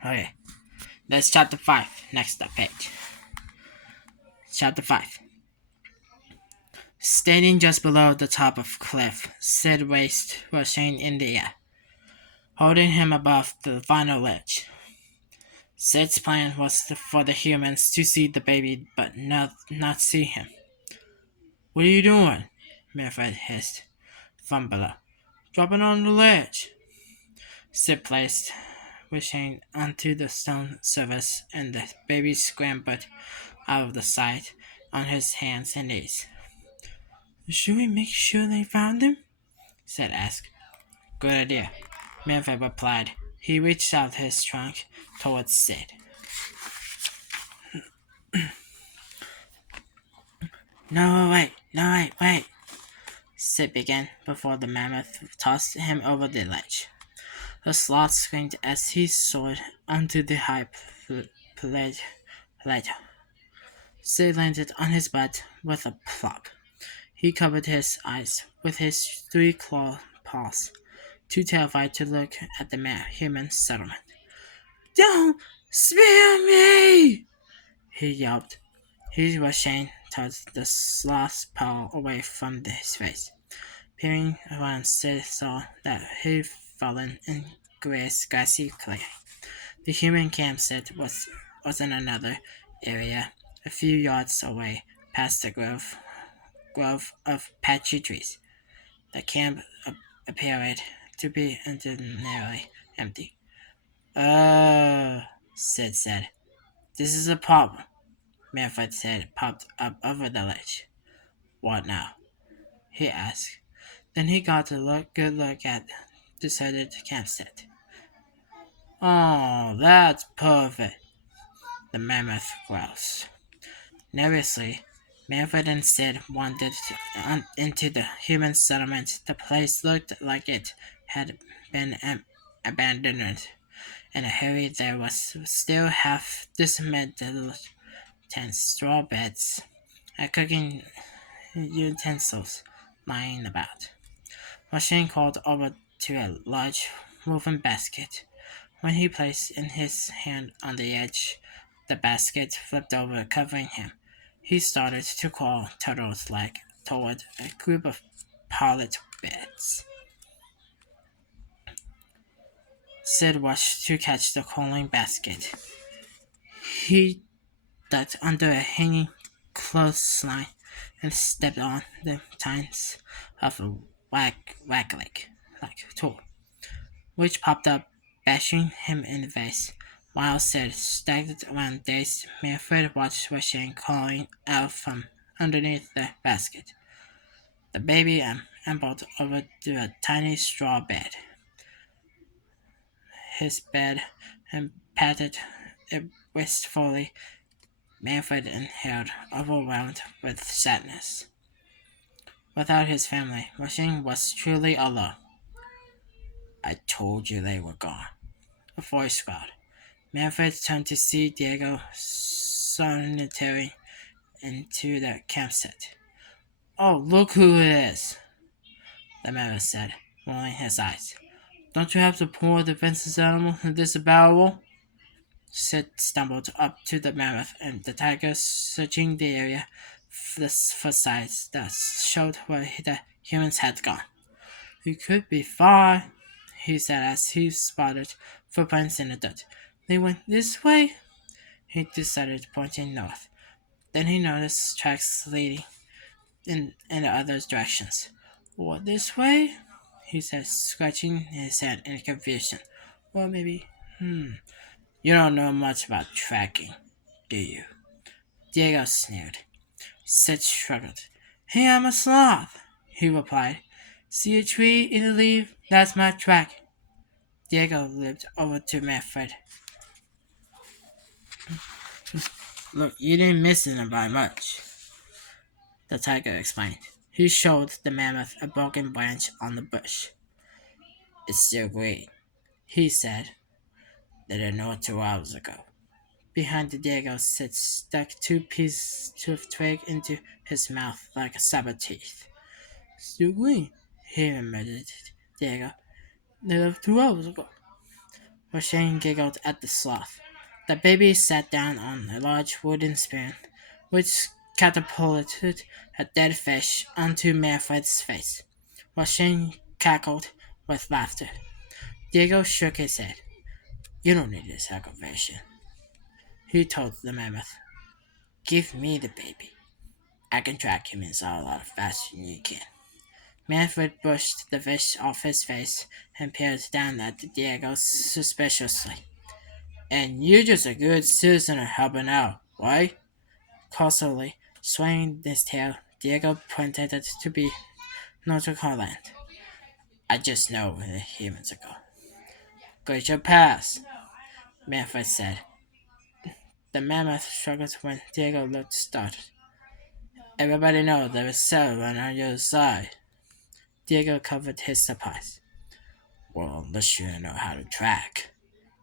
Okay, that's chapter 5. Next up page. Chapter 5. Standing just below the top of the cliff, Sid raced, rushing in the air, holding him above the final ledge. Sid's plan was for the humans to see the baby but not see him. What are you doing? Manfred hissed from below. Dropping on the ledge. Sid placed Wishing onto the stone surface, and the baby scrambled out of the sight on his hands and knees. Should we make sure they found him? Said Ask. Good idea, Manfred replied. He reached out his trunk towards Sid. No, wait, Sid began before the mammoth tossed him over the ledge. The sloth screamed as he soared onto the high plateau. Sid landed on his butt with a plop. He covered his eyes with his three claw paws, too terrified to look at the human settlement. Don't spear me! He yelped. He rushing towards the sloth's paw away from his face. Peering around, Sid saw that he'd fallen in grassy clearing. The human campsite was in another area, a few yards away, past the grove of patchy trees. The camp appeared to be entirely empty. Oh, Sid said. This is a problem, Manfred said, popped up over the ledge. What now? He asked. Then he got a good look at the deserted campsite. Oh, that's perfect, the mammoth growled. Nervously, Manfred and Sid wandered into the human settlement. The place looked like it had been abandoned. In a hurry, there was still half dismantled tents, straw beds, and cooking utensils lying about. Rushing crawled over to a large woven basket. When he placed in his hand on the edge, the basket flipped over, covering him. He started to crawl turtles-like toward a group of pallet beds. Sid rushed to catch the crawling basket. He ducked under a hanging clothesline and stepped on the tines of a wag-like tool, which popped up, bashing him in the face. While Sid staggered around dazed, Manfred watched Russian crawling out from underneath the basket. The baby ambled over to a tiny straw bed. His bed and patted it wistfully. Manfred inhaled, overwhelmed with sadness. Without his family, Rushing was truly alone. I told you they were gone, a voice growled. Manfred turned to see Diego solitary into the campsite. Oh, look who it is, the man said, rolling his eyes. Don't you have to pour the defenseless animal in this barrel? Sid stumbled up to the mammoth, and the tiger, searching the area for signs that showed where the humans had gone. "We could be far," he said as he spotted footprints in the dirt. "They went this way?" He decided, pointing north. Then he noticed tracks leading in the other directions. "What, this way?" he said, scratching his head in confusion. "Or maybe, You don't know much about tracking, do you?" Diego sneered. Sid shrugged. "Hey, I'm a sloth," he replied. "See a tree in the leaf? That's my track." Diego leaped over to Manfred. "Look, you didn't miss it by much," the tiger explained. He showed the mammoth a broken branch on the bush. "It's still green," he said. "They didn't know it 2 hours ago." Behind Diego, Sid stuck two pieces of twig into his mouth like saber teeth. "Still green," he admitted. Diego, "they left 2 hours ago." Shane giggled at the sloth. The baby sat down on a large wooden spoon, which catapulted a dead fish onto Manfred's face. Shane cackled with laughter. Diego shook his head. You don't need this aggravation, he told the mammoth. Give me the baby. I can track him inside a lot faster than you can. Manfred brushed the fish off his face and peered down at Diego suspiciously. And you're just a good citizen helping out, right? Cautiously swaying his tail, Diego pointed it to be nautical land. I just know where the humans are going. Glacier Pass, Manfred said. The mammoth shrugged when Diego looked startled. Everybody knows there is someone on your side. Diego covered his surprise. Well, unless you know how to track,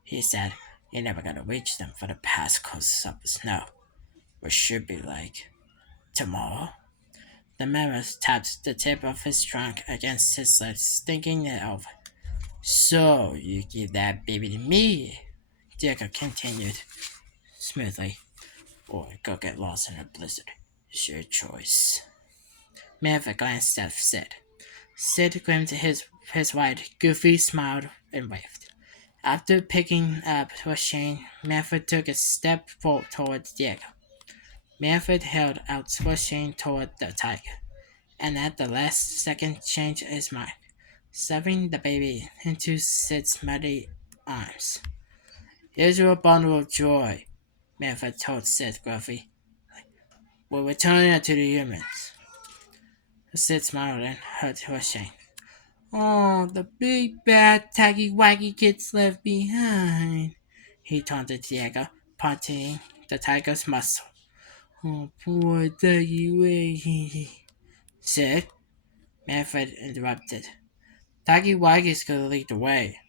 he said. You're never gonna reach them for the pass causes of the snow. What should be like tomorrow? The mammoth tapped the tip of his trunk against his lips, thinking it over. So, you give that baby to me, Diego continued smoothly, or go get lost in a blizzard. It's your choice. Manfred glanced at Sid. Sid grinned his wide, goofy smile and waved. After picking up Shane, Manfred took a step forward towards Diego. Manfred held out Shane toward the tiger, and at the last second changed his mind, stuffing the baby into Sid's muddy arms. Here's your bundle of joy, Manfred told Sid gruffly. We'll return it to the humans. Sid smiled and heard Shane. Oh, the big bad taggy waggy kids left behind, he taunted Diego, punching the tiger's muscle. Oh, poor taggy waggy. Sid, Manfred interrupted. Taggy Waggy's gonna lead the way.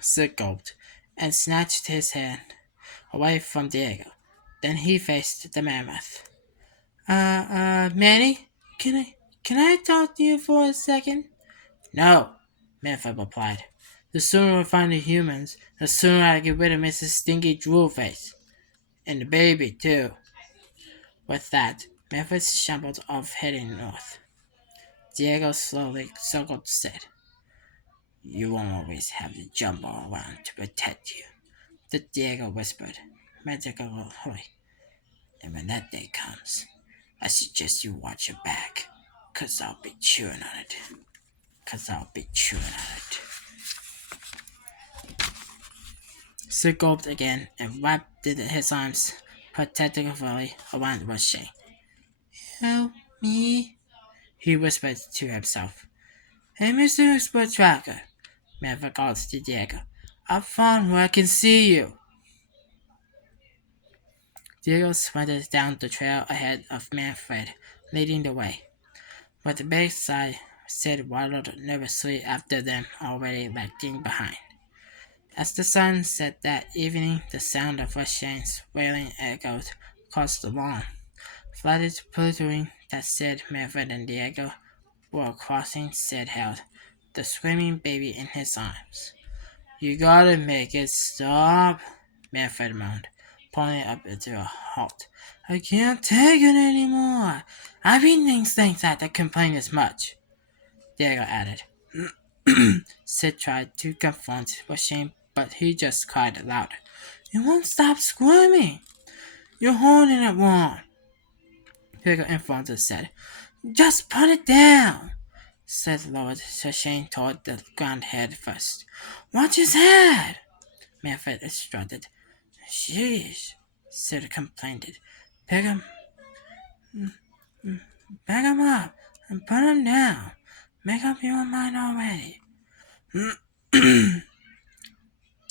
Sid gulped and snatched his hand away from Diego. Then he faced the mammoth. Manny, can I talk to you for a second? No, Manfred replied. The sooner we find the humans, the sooner I get rid of Mrs. Stinky Droolface. And the baby, too. With that, Manfred shambled off heading north. Diego slowly circled Sid. You won't always have the jumbo around to protect you, the Diego whispered, meditatively. And when that day comes, I suggest you watch your back, 'cause I'll be chewing on it. 'Cause I'll be chewing on it. Sid gulped again and wrapped his arms protectively around Roche. Help me, he whispered to himself. Hey, Mr. Expert Tracker, Manfred called to Diego. I've found where I can see you. Diego sprinted down the trail ahead of Manfred, leading the way. But the big side Sid waddled nervously after them, already lagging behind. As the sun set that evening, the sound of Rushaine's wailing echoed across the lawn, flooded pursuing that Sid, Manfred, and Diego were crossing. Sid held the screaming baby in his arms. You gotta make it stop, Manfred moaned, pulling up into a halt. I can't take it anymore. I've been things that complain as much, Diego added. Sid tried to confront Washington, but he just cried louder. You won't stop screaming. You're holding it wrong, Diego Infanta said. Just put it down, said Lord Shane toward the ground head first. Watch his head, Manfred instructed. Sheesh, Sid complained. Pick him, pick him up and put him down. Make up your mind already.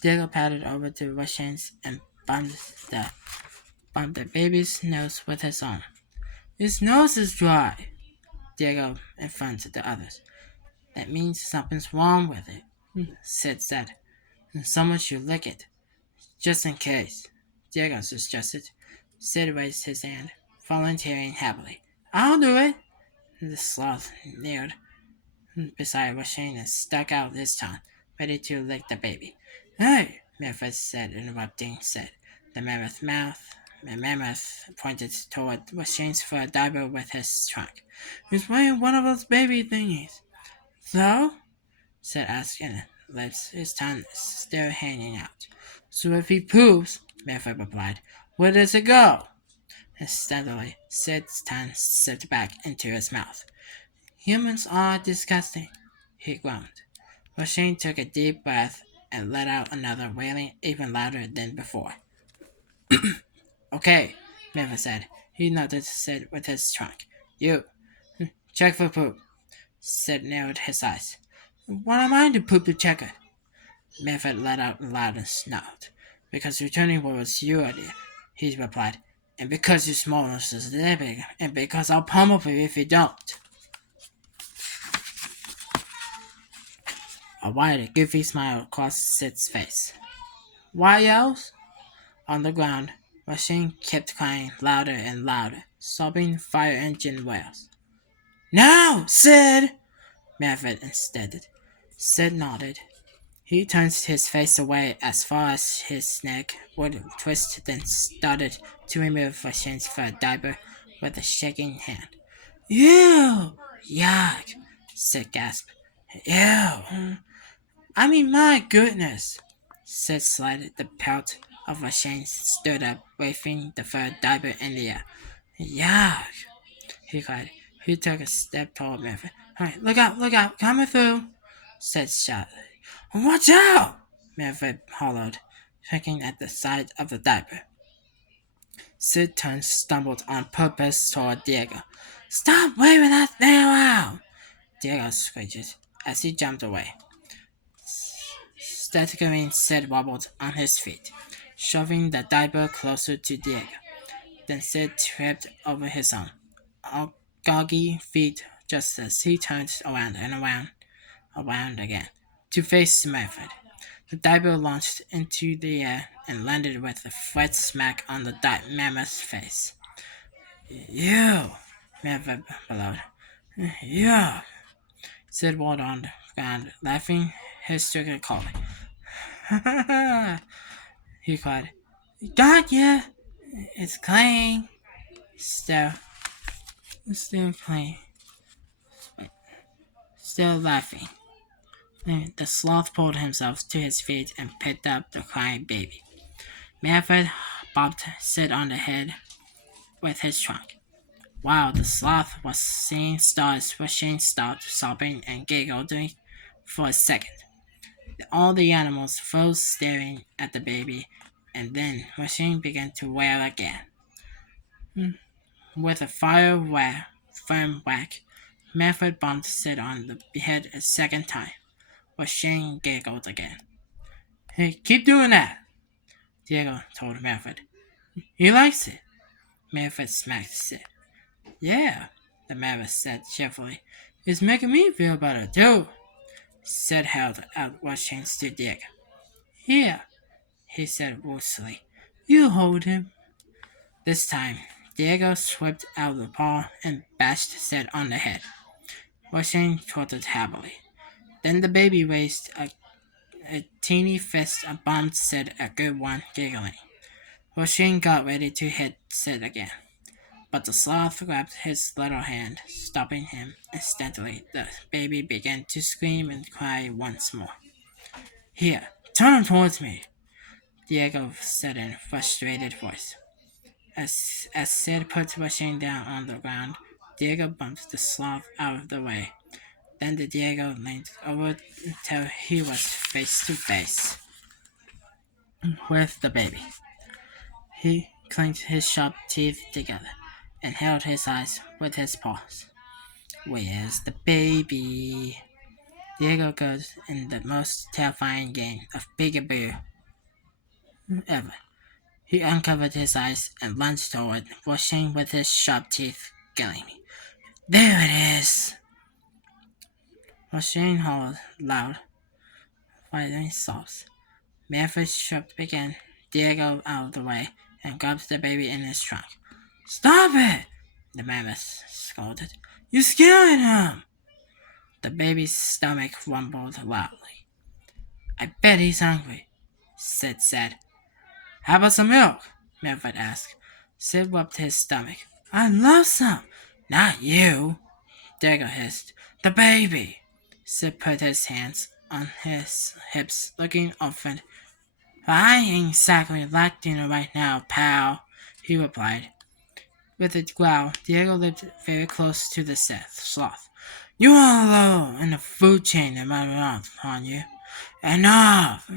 Diego padded over to Rushins and bumped the baby's nose with his arm. His nose is dry, Diego informed the others. That means something's wrong with it, Sid said. And someone should lick it. Just in case, Diego suggested. Sid raised his hand, volunteering happily. I'll do it. The sloth kneeled beside Rushine and stuck out his tongue, ready to lick the baby. Hey, Memphis said, interrupting, said. The mammoth mouth. The mammoth pointed toward machines for a diaper with his trunk. He's wearing one of those baby thingies. So? Said Askin, lips, his tongue still hanging out. So if he poops, Memphis replied, where does it go? Steadily, Sid's tongue slipped back into his mouth. Humans are disgusting, he groaned. Machine took a deep breath and let out another wailing even louder than before. Okay, Miva said. He nodded Sid with his trunk. You, check for poop. Sid narrowed his eyes. What am I to poop to check it? Miva let out a loud snort. Because returning was your idea, he replied. And because your smallness is that big, and because I'll pummel you if you don't. A wide, goofy smile crossed Sid's face. Why else? On the ground, Machine kept crying louder and louder, sobbing fire engine wails. Now, Sid! Maverick insisted. Sid nodded. He turned his face away as far as his neck would twist, then started to remove Machine's fur diaper with a shaking hand. Ew! Yuck! Sid gasped. Ew! I mean, my goodness! Sid slided the pelt of Machine, stood up, waving the fur diaper in the air. Yuck! He cried. He took a step toward Memphis. Hey, look out, coming through! Sid shouted. Watch out! Memphis hollowed, picking at the side of the diaper. Sid turned, stumbled on purpose toward Diego. Stop waving that thing around! Diego screeched as he jumped away. Staggering, Sid wobbled on his feet, shoving the diaper closer to Diego. Then Sid tripped over his own goggy feet just as he turned around and around again, to face Manfred. The diaper launched into the air and landed with a flat smack on the mammoth's face. You! Manfred bellowed. You! Sid rolled on the ground, laughing hysterically. He cried. Got ya! It's clean. Still clean. Still laughing. The sloth pulled himself to his feet and picked up the crying baby. Manfred bopped Sid on the head with his trunk. While the sloth was seeing stars, Machine stopped sobbing and giggled for a second. All the animals froze staring at the baby, and then Machine began to wail again. With a firm whack, Manfred bumped Sid on the head a second time. Machine giggled again. Hey, keep doing that, Diego told Manfred. He likes it. Manfred smacked Sid. Yeah, the mammoth said cheerfully. It's making me feel better, too. Sid held out Machines to Diego. Here, he said woefully. You hold him. This time, Diego swept out the paw and bashed Sid on the head. Machine trotted happily. Then the baby raised a teeny fist and bumped Sid a good one, giggling. Machine got ready to hit Sid again. But the sloth grabbed his little hand, stopping him. Instantly, the baby began to scream and cry once more. Here, turn him towards me, Diego said in a frustrated voice. As Sid put Machine down on the ground, Diego bumped the sloth out of the way. Then Diego leaned over until he was face to face with the baby. He clenched his sharp teeth together and held his eyes with his paws. Where's the baby? Diego goes in the most terrifying game of peekaboo ever. He uncovered his eyes and lunged toward, rushing with his sharp teeth gleaming. There it is! Machine hollered loud, fighting sobs. Manfred shoved again, Diego out of the way, and grabbed the baby in his trunk. Stop it! The mammoth scolded. You're scaring him! The baby's stomach rumbled loudly. I bet he's hungry, Sid said. How about some milk? Manfred asked. Sid rubbed his stomach. I'd love some. Not you, Diego hissed. The baby. Sid put his hands on his hips, looking offended. I ain't exactly like dinner right now, pal, he replied. With a growl, Diego lived very close to the sloth. You are low in the food chain, am I wrong, on you? Enough!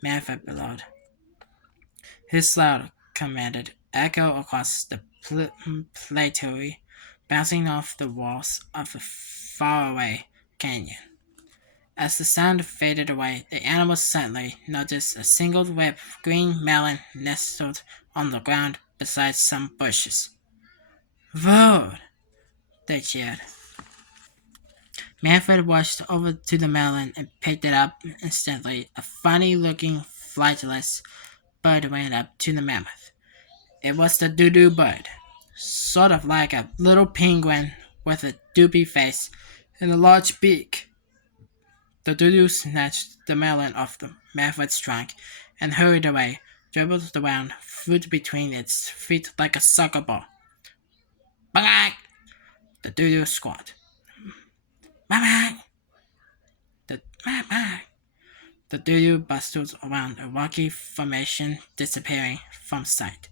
Manfred bellowed. His loud commanded echoed across the plateau, bouncing off the walls of a faraway canyon. As the sound faded away, the animals suddenly noticed a single red green melon nestled on the ground beside some bushes. Vote! They cheered. Manfred rushed over to the melon and picked it up instantly. A funny-looking flightless bird ran up to the mammoth. It was the doo-doo bird, sort of like a little penguin with a doopy face and a large beak. The doo-doo snatched the melon off the Manfred's trunk and hurried away, dribbled around, fruit between its feet like a soccer ball. Bang! The doo-doo squawked. Bang! The bang! The doo-doo bustled around a rocky formation, disappearing from sight.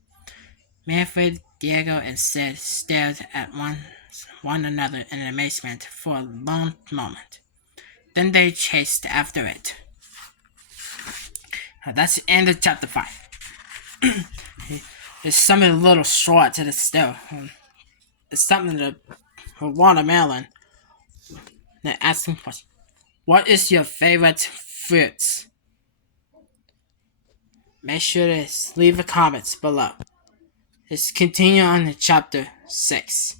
Manfred, Diego, and Sid stared at one another in amazement for a long moment. Then they chased after it. That's the end of chapter 5. It's something a little short to the still. It's something to a watermelon. They're asking questions. What is your favorite fruits? Make sure to leave a comments below. Let's continue on to chapter 6.